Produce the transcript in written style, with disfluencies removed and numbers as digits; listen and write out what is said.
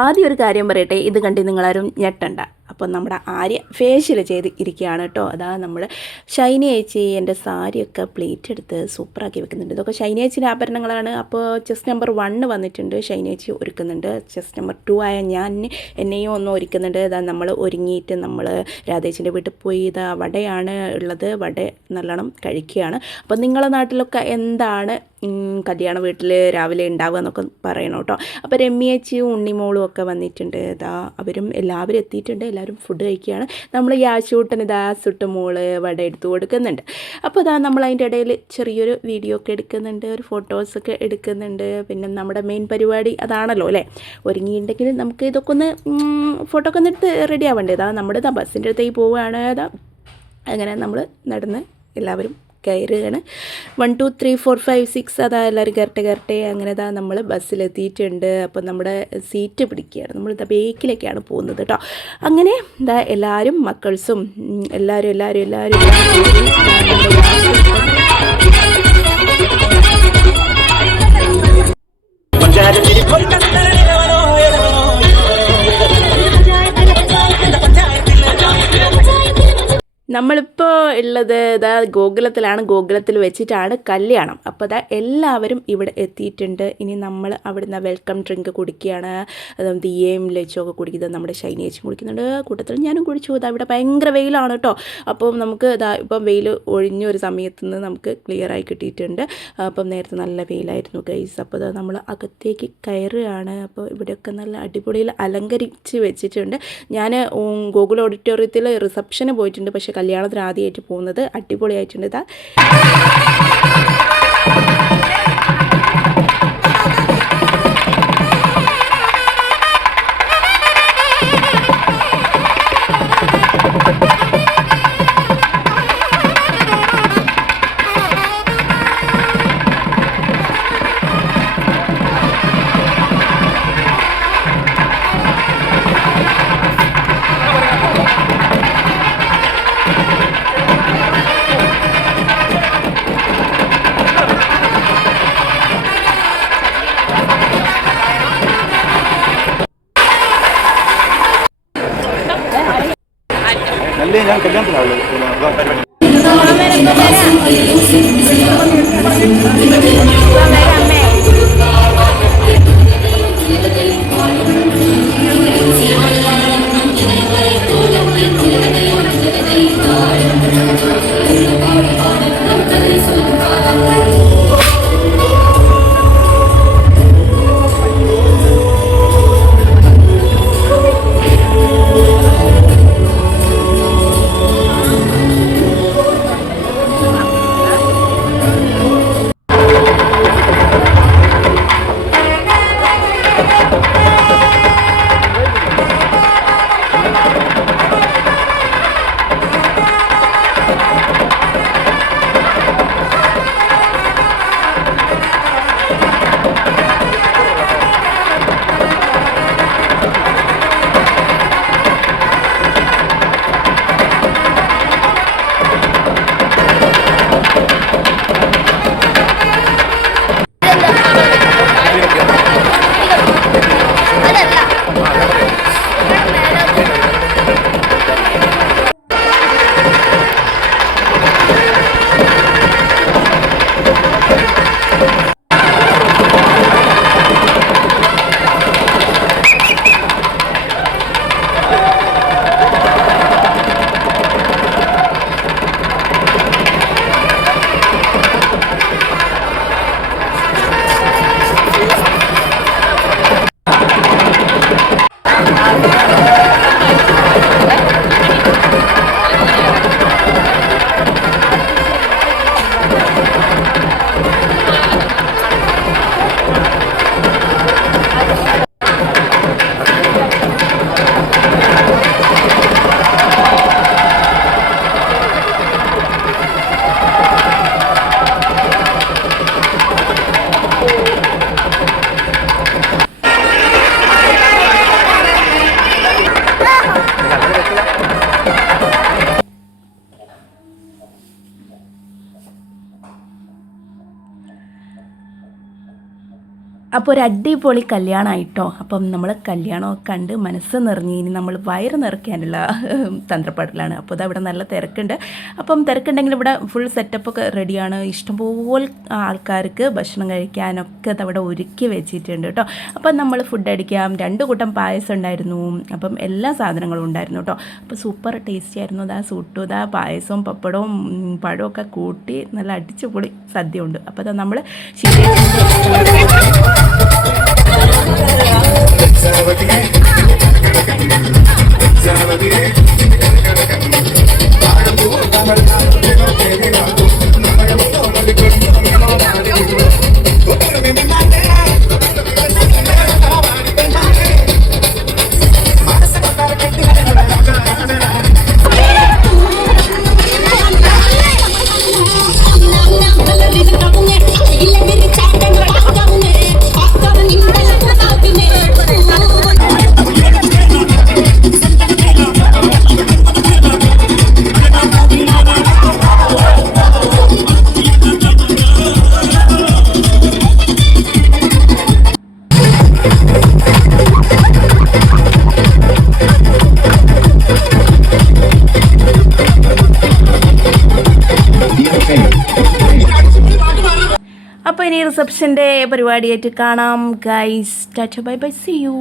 ആദ്യം ഒരു കാര്യം പറയട്ടെ, ഇത് കണ്ട് നിങ്ങളാരും ഞെട്ടണ്ട. അപ്പോൾ നമ്മുടെ ആര്യ ഫേഷ്യൽ ചെയ്ത് ഇരിക്കുകയാണ് കേട്ടോ. അതാ നമ്മൾ ഷൈനി ചേച്ചി എൻ്റെ സാരിയൊക്കെ പ്ലേറ്റ് എടുത്ത് സൂപ്പറാക്കി വെക്കുന്നുണ്ട്. ഇതൊക്കെ ഷൈനി ചേച്ചിൻ്റെ ആഭരണങ്ങളാണ്. അപ്പോൾ ചെസ്റ്റ് നമ്പർ 1 വന്നിട്ടുണ്ട്, ഷൈനി ചേച്ചി ഒരുക്കുന്നുണ്ട്. ചെസ്റ്റ് നമ്പർ 2 ആയ ഞാൻ എന്നെയും ഒന്ന് ഒരുക്കുന്നുണ്ട്. ഇതാ നമ്മൾ ഒരുങ്ങിയിട്ട് നമ്മൾ രാധേച്ചിൻ്റെ വീട്ടിൽ പോയി ഇതാ വടയാണ് ഉള്ളത്, വട നല്ലോണം കഴിക്കുകയാണ്. അപ്പോൾ നിങ്ങളുടെ നാട്ടിലൊക്കെ എന്താണ് കല്യാണ വീട്ടിൽ രാവിലെ ഉണ്ടാവുക എന്നൊക്കെ പറയണം കേട്ടോ. അപ്പോൾ രമ്യേച്ചിയും ഉണ്ണിമോളും ഒക്കെ വന്നിട്ടുണ്ട്. ഇതാ അവരും എല്ലാവരും എത്തിയിട്ടുണ്ട്. എല്ലാവരും ഫുഡ് കഴിക്കുകയാണ്. നമ്മൾ യാശൂട്ടൻ ഇതാ സുട്ട് മോള് വട എടുത്ത് കൊടുക്കുന്നുണ്ട്. അപ്പോൾ ഇതാ നമ്മൾ അതിൻ്റെ ഇടയിൽ ചെറിയൊരു വീഡിയോ ഒക്കെ എടുക്കുന്നുണ്ട്, ഒരു ഫോട്ടോസൊക്കെ എടുക്കുന്നുണ്ട്. പിന്നെ നമ്മുടെ മെയിൻ പരിപാടി അതാണല്ലോ അല്ലേ. ഒരുങ്ങിയിട്ടുണ്ടെങ്കിൽ നമുക്ക് ഇതൊക്കെ ഒന്ന് ഫോട്ടോ ഒക്കെ ഒന്ന് എടുത്ത് റെഡി ആവേണ്ടത്. ഇതാ നമ്മുടെ ഇതാ ബസ്സിൻ്റെ അടുത്തേക്ക് പോവുകയാണ്. ഇതാ അങ്ങനെ നമ്മൾ നടന്ന് എല്ലാവരും കയറുകയാണ്. 1 2 3 4 5 6 അതാ എല്ലാവരും കയറട്ടെ അങ്ങനെ ഇതാ നമ്മൾ ബസ്സിലെത്തിയിട്ടുണ്ട്. അപ്പോൾ നമ്മുടെ സീറ്റ് പിടിക്കുകയാണ്. നമ്മൾ ഇതാ ബേക്കിലേക്കാണ് പോകുന്നത് കേട്ടോ. അങ്ങനെ ഇതാ എല്ലാവരും മക്കൾസും എല്ലാവരും നമ്മളിപ്പോൾ ഉള്ളത് ഇതാ ഗോകുലത്തിൽ വെച്ചിട്ടാണ് കല്യാണം. അപ്പോൾ ഇതാ എല്ലാവരും ഇവിടെ എത്തിയിട്ടുണ്ട്. ഇനി നമ്മൾ അവിടുന്ന് വെൽക്കം ഡ്രിങ്ക് കുടിക്കുകയാണ്. അതും ദിയയും ലച്ചൊക്കെ കുടിക്കുന്നത് നമ്മുടെ ഷൈനി ചേച്ചി കുടിക്കുന്നുണ്ട്. കൂട്ടത്തിൽ ഞാനും കുടിച്ചു. ഇതാ ഇവിടെ ഭയങ്കര വെയിലാണ് കേട്ടോ. അപ്പം നമുക്ക് ഇതാ ഇപ്പം വെയിൽ ഒഴിഞ്ഞ ഒരു സമയത്ത് നിന്ന് നമുക്ക് ക്ലിയറായി കിട്ടിയിട്ടുണ്ട്. അപ്പം നേരത്തെ നല്ല വെയിലായിരുന്നു ഗൈസ്. അപ്പോൾ ഇതാ നമ്മൾ അകത്തേക്ക് കയറുകയാണ്. അപ്പോൾ ഇവിടെയൊക്കെ നല്ല അടിപൊളിയിൽ അലങ്കരിച്ച് വെച്ചിട്ടുണ്ട്. ഞാൻ ഗോകുൽ ഓഡിറ്റോറിയത്തിൽ റിസപ്ഷന് പോയിട്ടുണ്ട്, പക്ഷേ കല്യാണത്തിന് ആദ്യമായിട്ട് പോകുന്നത്. അടിപൊളിയായിട്ടുണ്ട്. ഇതാ ഞാൻ കല്യാണത്തിനാവുള്ളത് അപ്പോൾ ഒരു അടിപൊളി കല്യാണമായിട്ടോ. അപ്പം നമ്മൾ കല്യാണമൊക്കെ കണ്ട് മനസ്സ് നിറഞ്ഞ് ഇനി നമ്മൾ വയറ് നിറയ്ക്കാനുള്ള തന്ത്രപ്പാടിലാണ്. അപ്പോൾ അതവിടെ നല്ല തിരക്കുണ്ട്. അപ്പം തിരക്കുണ്ടെങ്കിൽ ഇവിടെ ഫുൾ സെറ്റപ്പൊക്കെ റെഡിയാണ്. ഇഷ്ടംപോലെ ആൾക്കാർക്ക് ഭക്ഷണം കഴിക്കാനൊക്കെ അതവിടെ ഒരുക്കി വെച്ചിട്ടുണ്ട് കേട്ടോ. അപ്പം നമ്മൾ ഫുഡ് അടിക്കാം. 2 കൂട്ടം പായസം ഉണ്ടായിരുന്നു. അപ്പം എല്ലാ സാധനങ്ങളും ഉണ്ടായിരുന്നു കേട്ടോ. അപ്പോൾ സൂപ്പർ ടേസ്റ്റി ആയിരുന്നു. അതാ സൂട്ടും ഇതാ പായസവും പപ്പടവും പഴമൊക്കെ കൂട്ടി നല്ല അടിച്ചുപൊളി സദ്യ ഉണ്ട്. അപ്പോൾ അതാ നമ്മൾ അപ്പോൾ ഇനി റിസപ്ഷൻ്റെ പരിപാടിയായിട്ട് കാണാം guys. Tata bye bye, see U.